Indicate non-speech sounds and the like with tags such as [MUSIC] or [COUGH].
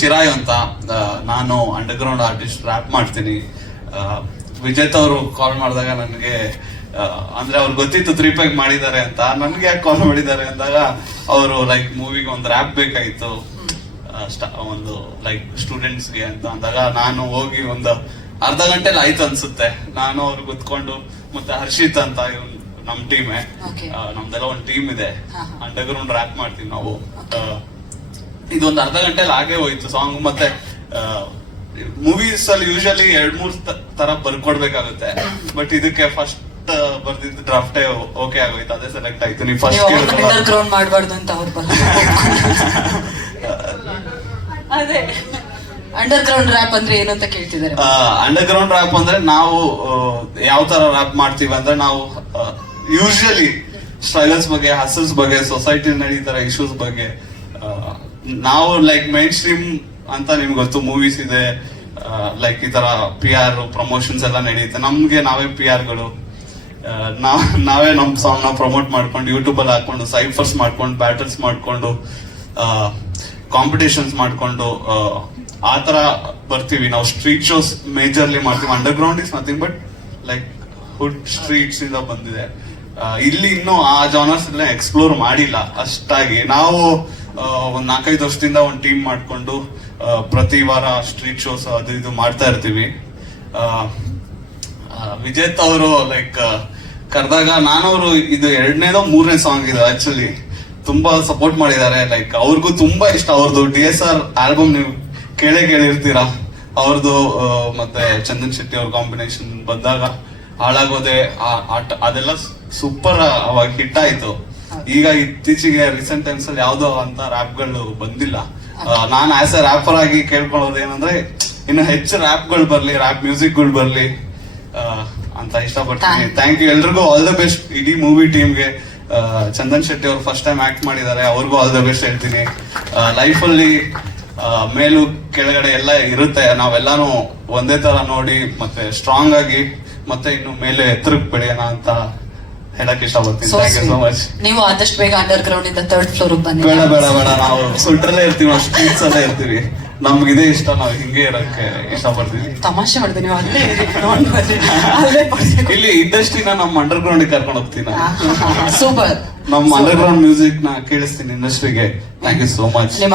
ಚಿರಾಯ್ ಅಂತ ನಾನು ನಾನು ಅಂಡರ್ಗ್ರೌಂಡ್ ಆರ್ಟಿಸ್ಟ್ ರ್ಯಾಪ್ ಮಾಡ್ತೀನಿ. ವಿಜೇತ್ ಅವರು ಕಾಲ್ ಮಾಡಿದಾಗ ನನಗೆ ಅಂದ್ರೆ ಅವ್ರು ಗೊತ್ತಿತ್ತು ತ್ರೀ ಪ್ಯಾಕ್ ಮಾಡಿದ್ದಾರೆ ಅಂತ. ನನ್ಗೆ ಯಾಕೆ ಕಾಲ್ ಮಾಡಿದ್ದಾರೆ ಅಂದಾಗ ಅವರು ಲೈಕ್ ಮೂವಿಗೆ ಒಂದು ರ್ಯಾಪ್ ಬೇಕಾಗಿತ್ತು ಒಂದು ಲೈಕ್ ಸ್ಟೂಡೆಂಟ್ಸ್ಗೆ ಅಂತ ಅಂದಾಗ ನಾನು ಹೋಗಿ ಒಂದು ಅರ್ಧ ಗಂಟೆಲಿ ಆಯ್ತು ಅನ್ಸುತ್ತೆ. ನಾನು ಅವ್ರು ಕುತ್ಕೊಂಡು ಮತ್ತೆ ಹರ್ಷಿತ್ ಅಂತ ಇವ್ ನಮ್ ಟೀಮೇ. ನಮ್ದೆಲ್ಲ ಒಂದು ಟೀಮ್ ಇದೆ. ಅಂಡರ್ ಗ್ರೌಂಡ್ ರ್ಯಾಪ್ ಮಾಡ್ತೀವಿ ನಾವು. ಇದೊಂದು ಅರ್ಧ ಗಂಟೆಲಿ ಹಾಗೆ ಹೋಯ್ತು ಸಾಂಗ್ ಮತ್ತೆ ಮೂವೀಸ್ ಅಲ್ಲಿ ಯೂಶಲಿ ಎರಡ್ ಮೂರ್ ತರ ಬರ್ಕೊಡ್ಬೇಕಾಗುತ್ತೆ. ಬಟ್ ಇದಕ್ಕೆ ಫಸ್ಟ್ ಬರ್ದಿದ್ದು ಡ್ರಾಫ್ಟೇ ಓಕೆ ಆಗೋಯ್ತು. ಅದೇ ಸೆಲೆಕ್ಟ್ ಆಯ್ತು. ನೀವು ಫಸ್ಟ್ ಅಂಡರ್ ಗ್ರೌಂಡ್ ಮಾಡಬಾರ್ದು ಅಂತ ಅವ್ರು [LAUGHS] ಅದೇ. ಅಂಡರ್ ಗ್ರೌಂಡ್ ರ್ಯಾಪ್ ಅಂದ್ರೆ ಏನು ಅಂತ ಕೇಳ್ತಿದ್ದಾರೆ. ಅಂಡರ್ಗ್ರೌಂಡ್ ರ್ಯಾಪ್ ಅಂದ್ರೆ ನಾವು ಯಾವ ತರ ರ್ಯಾಪ್ ಮಾಡ್ತೀವಿ ಅಂದ್ರೆ ನಾವು ಯೂಶಲಿ ಸ್ಟ್ರಗಲ್ಸ್ ಬಗ್ಗೆ ಹಸಲ್ಸ್ ಬಗ್ಗೆ ಸೊಸೈಟಿ ನಡೀತಾರ ಇಶ್ಯೂಸ್ ಬಗ್ಗೆ ನಾವು ಲೈಕ್ ಮೈನ್ ಸ್ಟ್ರೀಮ್ ಅಂತ ನಿಮ್ಗೆ ಗೊತ್ತು ಮೂವೀಸ್ ಇದೆ ಲೈಕ್ ಈ ತರ ಪಿ ಆರ್ ಪ್ರಮೋಷನ್ಸ್ ಎಲ್ಲ ನಡೆಯುತ್ತೆ. ನಮ್ಗೆ ನಾವೇ ಪಿ ಆರ್ಗಳು ನಾವ್ ನಾವೇ ನಮ್ ಸಾಂಗ್ನ ಪ್ರಮೋಟ್ ಮಾಡ್ಕೊಂಡು ಯೂಟ್ಯೂಬ್ ಅಲ್ಲಿ ಹಾಕೊಂಡು ಸೈಫರ್ಸ್ ಮಾಡ್ಕೊಂಡು ಬ್ಯಾಟಲ್ಸ್ ಮಾಡ್ಕೊಂಡು ಕಾಂಪಿಟೇಷನ್ಸ್ ಮಾಡ್ಕೊಂಡು ಆ, ತರ ಬರ್ತೀವಿ. ನಾವು ಸ್ಟ್ರೀಟ್ ಶೋಸ್ ಮೇಜರ್ಲಿ ಮಾಡ್ತೀವಿ. Underground is nothing but like hood streets ಇಂದ ಬಂದಿದೆ. ಇಲ್ಲಿ ಇನ್ನೂ ಆ ಜಾನರ್ಸ್ ಎಕ್ಸ್ಪ್ಲೋರ್ ಮಾಡಿಲ್ಲ. ಅಷ್ಟಾಗಿ. ನಾವು ಒಂದ್ ನಾಲ್ಕೈದು ವರ್ಷದಿಂದ ಒಂದು ಟೀಮ್ ಮಾಡ್ಕೊಂಡು ಪ್ರತಿ ವಾರ ಸ್ಟ್ರೀಟ್ ಶೋಸ್ ಅದು ಇದು ಮಾಡ್ತಾ ಇರ್ತೀವಿ. ವಿಜೇತ್ ಅವರು ಲೈಕ್ ಕರೆದಾಗ ನಾನವರು ಇದು ಎರಡನೇದೋ ಮೂರನೇ ಸಾಂಗ್ ಇದು ಆಕ್ಚುಲಿ ತುಂಬಾ ಸಪೋರ್ಟ್ ಮಾಡಿದ್ದಾರೆ ಲೈಕ್ ಅವ್ರಿಗೂ ತುಂಬಾ ಇಷ್ಟ. ಅವ್ರದ್ದು ಡಿ ಎಸ್ ಆರ್ ಆಲ್ಬಮ್ ನೀವು ಕೇಳೇ ಕೇಳಿರ್ತೀರಾ. ಅವ್ರದ್ದು ಮತ್ತೆ ಚಂದನ್ ಶೆಟ್ಟಿ ಅವ್ರ ಕಾಂಬಿನೇಷನ್ ಬಂದಾಗ ಹಾಳಾಗೋದೆ ಅದೆಲ್ಲ ಸೂಪರ್ ಅವಾಗ ಹಿಟ್ ಆಯ್ತು. ಈಗ ಇತ್ತೀಚೆಗೆ ರೀಸೆಂಟ್ ಟೈಮ್ಸ್ ಅಲ್ಲಿ ಯಾವ್ದೋ ಅಂತ ರ್ಯಾಪ್ಗಳು ಬಂದಿಲ್ಲ. ನಾನು ಆಸ್ ಎ ರ್ಯಾಪರ್ ಆಗಿ ಕೇಳ್ಕೊಳ್ಳೋದು ಏನಂದ್ರೆ ಇನ್ನು ಹೆಚ್ಚು ರ್ಯಾಪ್ಗಳು ಬರ್ಲಿ ರ್ಯಾಪ್ ಮ್ಯೂಸಿಕ್ಗಳು ಬರ್ಲಿ ಅಂತ ಇಷ್ಟಪಡ್ತೀನಿ. ಥ್ಯಾಂಕ್ ಯು ಎಲ್ರಿಗೂ ಆಲ್ ದ ಬೆಸ್ಟ್ ಇಡೀ ಮೂವಿ ಟೀಮ್ಗೆ ಚಂದನ್ ಶೆಟ್ಟಿ ಅವರು ಫಸ್ಟ್ ಟೈಮ್ ಆಕ್ಟ್ ಮಾಡಿದ್ದಾರೆ. ಅವ್ರಿಗೂ ಆಲ್ ದ ಬೆಸ್ಟ್ ಹೇಳ್ತೀನಿ. ಲೈಫಲ್ಲಿ ಮೇಲು ಕೆಳಗಡೆ ಎಲ್ಲ ಇರುತ್ತೆ. ನಾವೆಲ್ಲಾನು ಒಂದೇ ತರ ನೋಡಿ ಮತ್ತೆ ಸ್ಟ್ರಾಂಗ್ ಆಗಿ ಮತ್ತೆ ಇನ್ನು ಮೇಲೆ ಎತ್ತರಕ್ಕೆ ಬೆಳೆಯೋಣ ಅಂತ ಹೇಳಕ್ ಇಷ್ಟಪಡ್ತೀನಿ ಥ್ಯಾಂಕ್ ಯು ಸೋ ಮಚ್. ನೀವು ಆದಷ್ಟು ಬೇಗ ಅಂಡರ್ ಗ್ರೌಂಡ್ ಇಂದ ಥರ್ಡ್ ಫ್ಲೋರ್ ಬನ್ನಿ. ಬೇಡ ಬೇಡ ಬೇಡ. ನಾವು ಸುಟ್ರಲ್ಲೇ ಇರ್ತೀವಿ. ನಾವು ಸ್ಟ್ರೀಟ್ಸ್ ಅಲ್ಲೇ ಇರ್ತೀವಿ. ನಮ್ಗೆ ಇದೇ ಇಷ್ಟ. ನಾವು ಹಿಂಗೆ ಇರಕ್ಕೆ ಇಷ್ಟಪಡ್ತೀವಿ ತಮಾಷೆ ಮಾಡ್ತೀನಿ ನೀವು ಅಲ್ಲೇ ಇರಿ. ಅಲ್ಲೇ. ಬರ್ಬೇಕು. ಇಲ್ಲಿ ಇಂಡಸ್ಟ್ರಿನ ನಮ್ಮ ಅಂಡರ್ ಗ್ರೌಂಡ್ ಕರ್ಕೊಂಡು ಹೋಗ್ತೀನಿ ನಾನು. ಸೂಪರ್. ನಮ್ಮ ಅಂಡರ್ ಗ್ರೌಂಡ್ ಮ್ಯೂಸಿಕ್ನ ಕೇಳಿಸ್ತೀನಿ ಇಂಡಸ್ಟ್ರಿಗೆ ಥ್ಯಾಂಕ್ ಯು ಸೋ ಮಚ್ ನಿಮ್ಮ